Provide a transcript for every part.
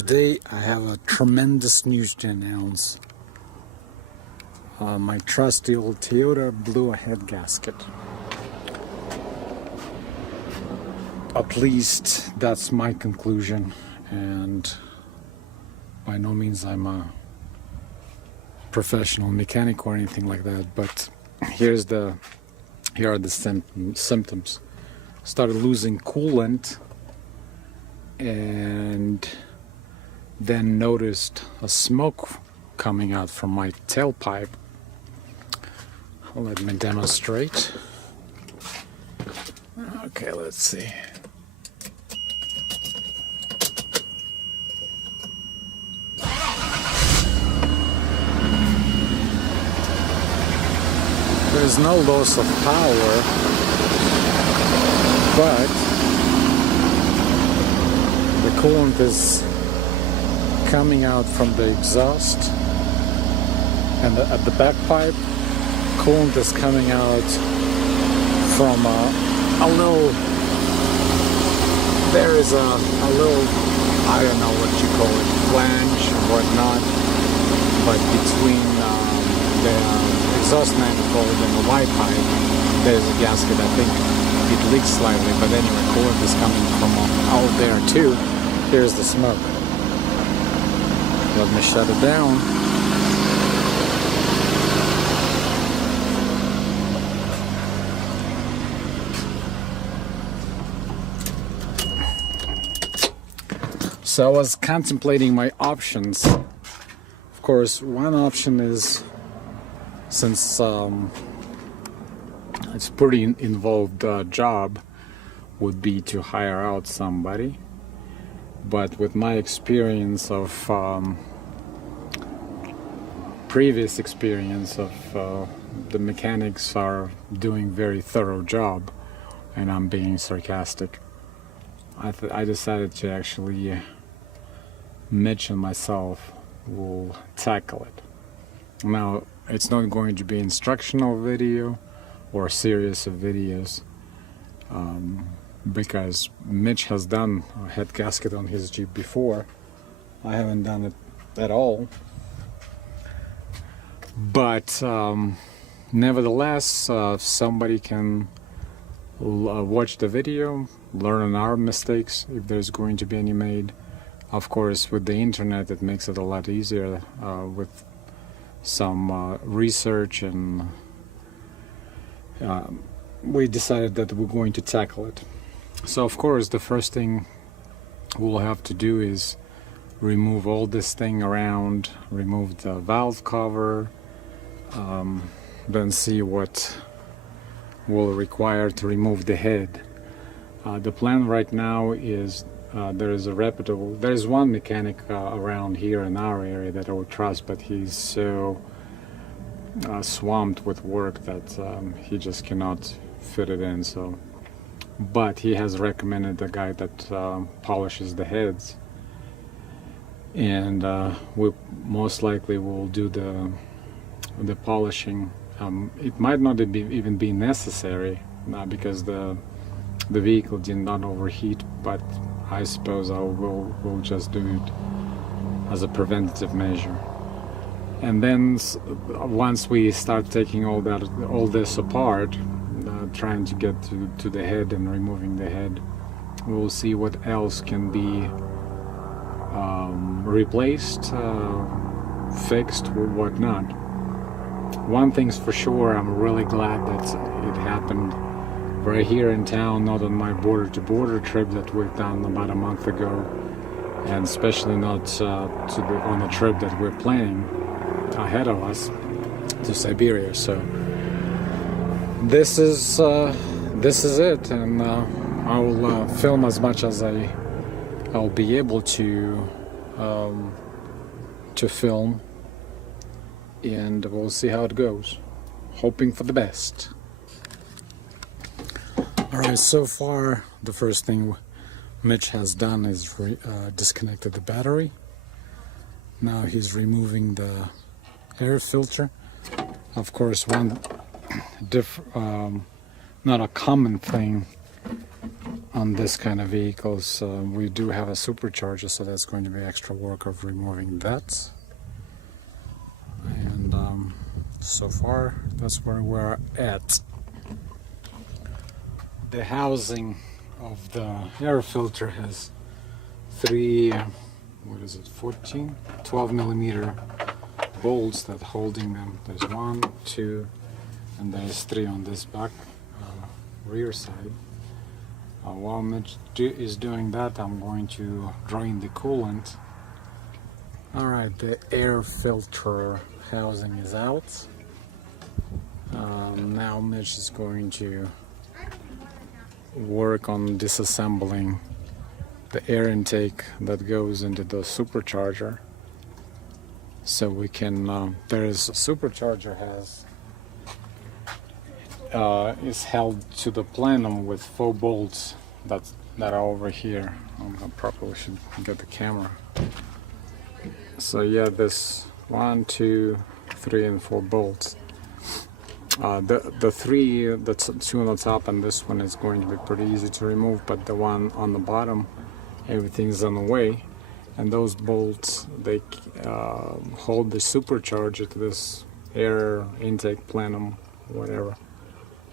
Today I have a tremendous news to announce. My trusty old Toyota blew a head gasket. At least that's my conclusion, and by no means I'm a professional mechanic or anything like that, but here are the symptoms. Started losing coolant, and then noticed a smoke coming out from my tailpipe. Let me demonstrate. Okay, let's see. There's no loss of power, but the coolant is coming out from the exhaust, and at the back pipe, coolant is coming out from a little, there is a little, I don't know what you call it, flange or whatnot, but between the exhaust manifold and the Y pipe, there's a gasket. I think it leaks slightly, but anyway, coolant is coming from out there too. Here's the smoke. Let me shut it down. So I was contemplating my options. Of course, one option is, since it's a pretty involved job, would be to hire out somebody. But with my experience of previous experience of the mechanics are doing very thorough job, and I'm being sarcastic, I decided to actually Mitch and myself will tackle it. Now, it's not going to be instructional video or a series of videos, because Mitch has done a head gasket on his Jeep before. I haven't done it at all. But nevertheless, somebody can watch the video, learn on our mistakes if there's going to be any made. Of course, with the internet, it makes it a lot easier with some research, and we decided that we're going to tackle it. So of course, the first thing we'll have to do is remove all this thing around, remove the valve cover, then see what will require to remove the head. The plan right now is there's one mechanic around here in our area that I would trust, but he's so swamped with work that he just cannot fit it in. So, but he has recommended a guy that polishes the heads, and we most likely will do the polishing. It might not even be necessary because the vehicle did not overheat, but I suppose we'll just do it as a preventative measure. And then once we start taking all this apart, trying to get to the head and removing the head, we'll see what else can be replaced, fixed, or whatnot. One thing's for sure, I'm really glad that it happened right here in town, not on my border-to-border trip that we've done about a month ago, and especially not on the trip that we're planning ahead of us to Siberia. So this is it, and I will film as much as I'll be able to film, and we'll see how it goes, hoping for the best. Alright, so far the first thing Mitch has done is disconnected the battery. Now he's removing the air filter. Of course, one not a common thing on this kind of vehicles. We do have a supercharger, so that's going to be extra work of removing that. And so far that's where we're at. The housing of the air filter has 12 millimeter bolts that holding them. There's 1, 2, and there's 3 on this back rear side. While Mitch is doing that, I'm going to drain the coolant. Alright, the air filter housing is out. Now Mitch is going to work on disassembling the air intake that goes into the supercharger, so we can there's a supercharger is held to the plenum with 4 bolts that are over here. I probably should get the camera. So yeah, this 1, 2, 3 and 4 bolts. The 3, that's 2 on the top, and this one is going to be pretty easy to remove, but the one on the bottom, everything's on the way. And those bolts, they hold the supercharger to this air intake plenum, whatever.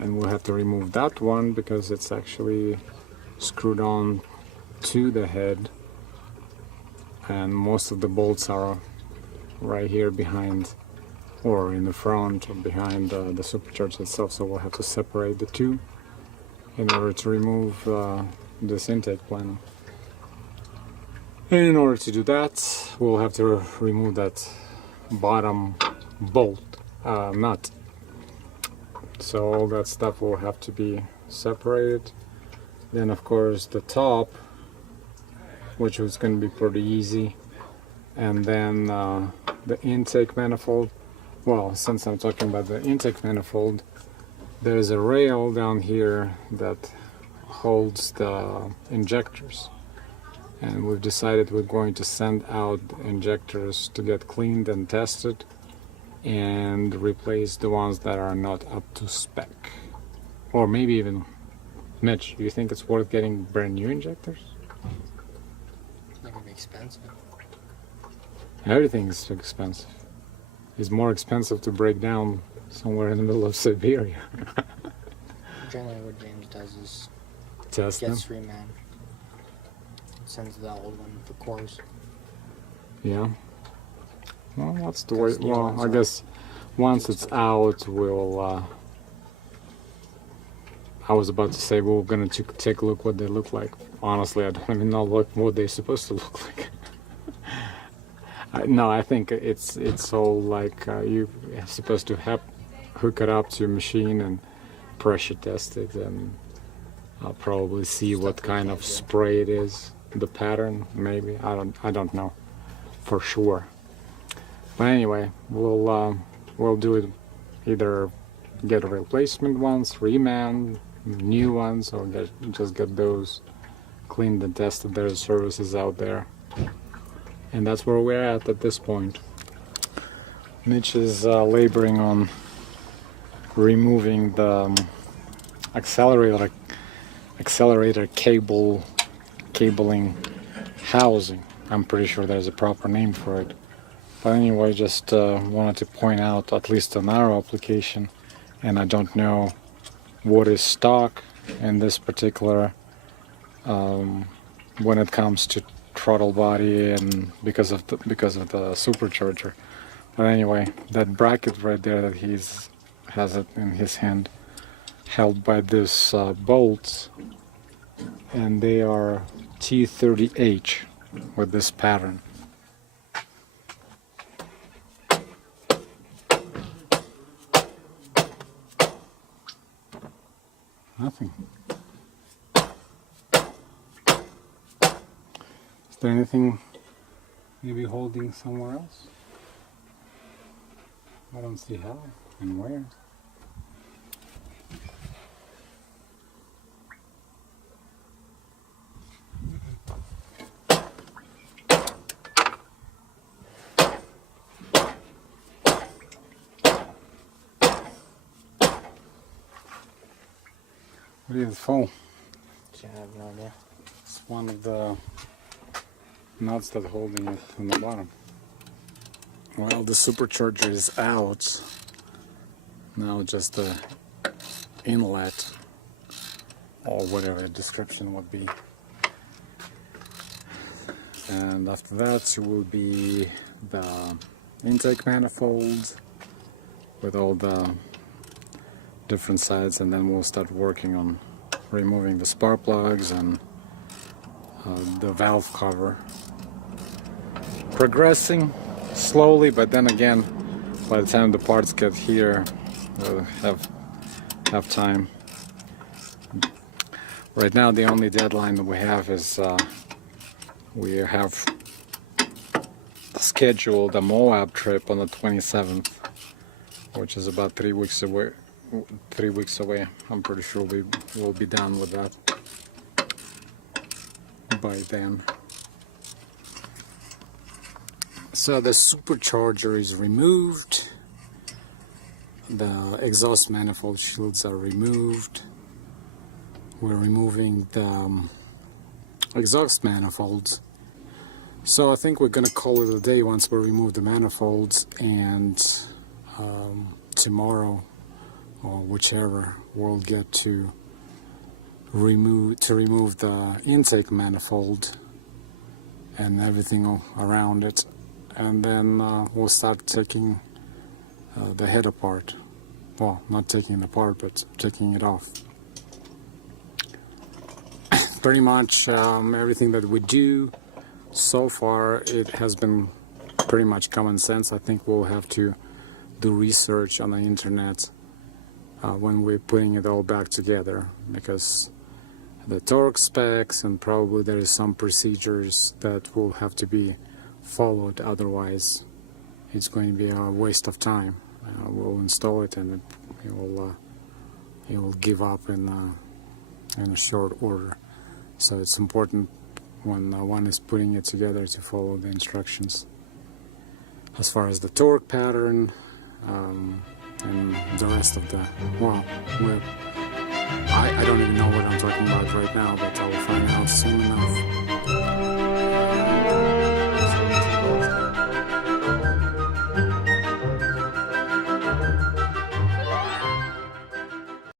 And we'll have to remove that one because it's actually screwed on to the head, and most of the bolts are right here behind, or in the front or behind the supercharger itself, so we'll have to separate the two in order to remove this intake plenum. And in order to do that, we'll have to remove that bottom bolt nut. So all that stuff will have to be separated. Then of course the top, which was going to be pretty easy, and then the intake manifold. Well, since I'm talking about the intake manifold, there's a rail down here that holds the injectors, and we've decided we're going to send out injectors to get cleaned and tested and replace the ones that are not up to spec. Or maybe even, Mitch, do you think it's worth getting brand new injectors? They're gonna be expensive. Everything is expensive. It's more expensive to break down somewhere in the middle of Siberia. Generally what James does is Test them? gets 3 man. Sends the old one for cores. Yeah. Well, that's the way. Because new Well, ones I are guess once it's out, we'll. I was about to say we're gonna take a look what they look like. Honestly, I don't even know what they're supposed to look like. No, I think it's all like you're supposed to hook it up to your machine and pressure test it, and I'll probably see what kind of spray it is, the pattern maybe. I don't know for sure. But anyway, we'll do it, either get a replacement ones, reman, new ones, or just get those cleaned and tested. There's services out there. And that's where we're at this point. Mitch is laboring on removing the accelerator cabling housing. I'm pretty sure there's a proper name for it. But anyway, just wanted to point out, at least on our application, and I don't know what is stock in this particular when it comes to throttle body, and because of the supercharger. But anyway, that bracket right there that has it in his hand, held by this bolts, and they are T30H with this pattern. Nothing. Is there anything maybe holding somewhere else? I don't see how and where. It is full. I have no idea. It's one of the nuts that holding it on the bottom. Well, the supercharger is out. Now just the inlet, or whatever the description would be. And after that will be the intake manifold with all the different sides, and then we'll start working on removing the spark plugs and the valve cover. Progressing slowly, but then again, by the time the parts get here, we'll have time. Right now, the only deadline that we have is we have scheduled a Moab trip on the 27th, which is about 3 weeks away. 3 weeks away. I'm pretty sure we will be done with that by then. So the supercharger is removed. The exhaust manifold shields are removed. We're removing the exhaust manifolds. So I think we're gonna call it a day once we remove the manifolds, and tomorrow or whichever we'll get to remove the intake manifold and everything around it, and then we'll start taking the head apart. Well, not taking it apart, but taking it off. Pretty much everything that we do so far, it has been pretty much common sense. I think we'll have to do research on the internet when we're putting it all back together, because the torque specs and probably there is some procedures that will have to be followed, otherwise it's going to be a waste of time. We'll install it and it will give up in a short order. So it's important when one is putting it together to follow the instructions. As far as the torque pattern and the rest of the, well, I don't even know what I'm talking about right now, but I will find out soon enough.